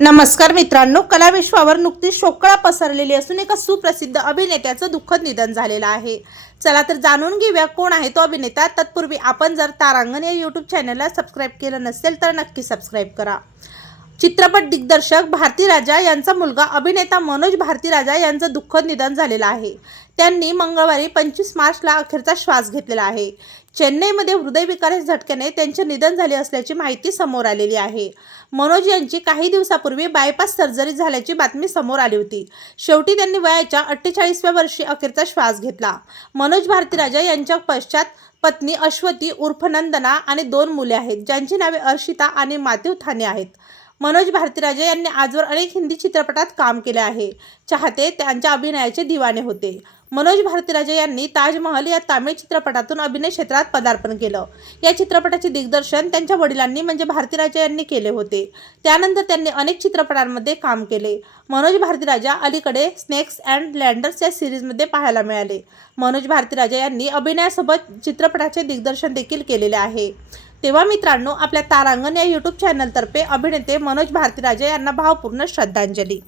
नमस्कार मित्रांनो कलाविश्वावर नुकतीच शोकळा पसरलेली असून एका सुप्रसिद्ध अभिनेत्याचं दुःखद निधन झालेलं आहे. चला तर जाणून घेऊया कोण आहे तो अभिनेता. तत्पूर्वी आपण जर तारांगण या यूट्यूब चॅनलला सबस्क्राईब केलं नसेल तर नक्की सबस्क्राईब करा. चित्रपट दिग्दर्शक भारती राजा यांचा मुलगा अभिनेता मनोज भारती राजा यांचं दुःखद निधन झालेलं आहे. त्यांनी मंगळवारी पंचवीस मार्चला अखेरचा श्वास घेतलेला आहे. चेन्नईमध्ये हृदयविकाराच्या झटक्याने त्यांचे निधन झाले असल्याची माहिती समोर आलेली आहे. मनोज यांची काही दिवसापूर्वी बायपास सर्जरी झाल्याची बातमी समोर आली होती. शेवटी त्यांनी वयाच्या अठ्ठेचाळीसव्या वर्षी अखेरचा श्वास घेतला. मनोज भारती राजा यांच्या पश्चात पत्नी अश्वती उर्फ नंदना आणि दोन मुले आहेत ज्यांची नावे अर्शिता आणि मातीव ठाणे आहेत. मनोज भारतीराजे यांनी आजवर अनेक हिंदी चित्रपटात काम केले आहे. चाहते त्यांच्या अभिनयाचे दिवाने होते. मनोज भारतीराजे यांनी ताजमहल या तामिळ चित्रपटातून अभिनय क्षेत्रात पदार्पण केलं. या चित्रपटाचे दिग्दर्शन त्यांच्या वडिलांनी म्हणजे भारतीराजा यांनी केले होते. त्यानंतर त्यांनी अनेक चित्रपटांमध्ये काम केले. मनोज भारतीराजा अलीकडे स्नेक्स अँड लँडर्स या सिरीजमध्ये पाहायला मिळाले. मनोज भारतीराजा यांनी अभिनयासोबत चित्रपटाचे दिग्दर्शन देखील केलेले आहे. तेव्हा मित्रांनो आपल्या तारांगण या यूट्यूब चॅनलतर्फे अभिनेते मनोज भारतीराजे यांना भावपूर्ण श्रद्धांजली.